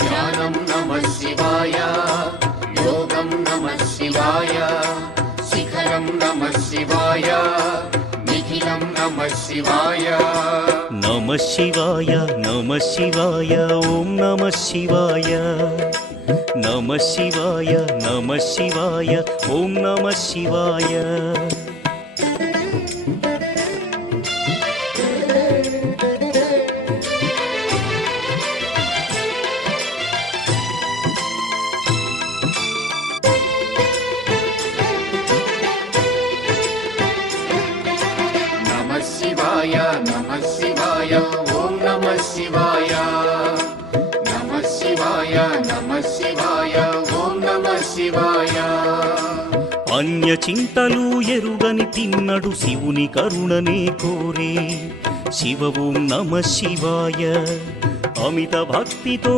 ధ్యానం నమః శివాయ, యోగం నమః శివాయ, శిఖరం నమః శివాయ, నిఖిలం నమః శివాయ. నమః శివాయ నమః శివాయ ఓం నమః శివాయ. నమః శివాయ నమః శివాయ ఓం నమః శివాయ. నమః శివాయ నమః శివాయ ఓం నమః శివాయ. నమః శివాయ నమః శివాయ ఓం నమః శివాయ. అన్య చింతలు ఎరుగని తిన్నడు శివుని కరుణనే కోరే. శివ ఓం నమః శివాయ. అమిత భక్తితో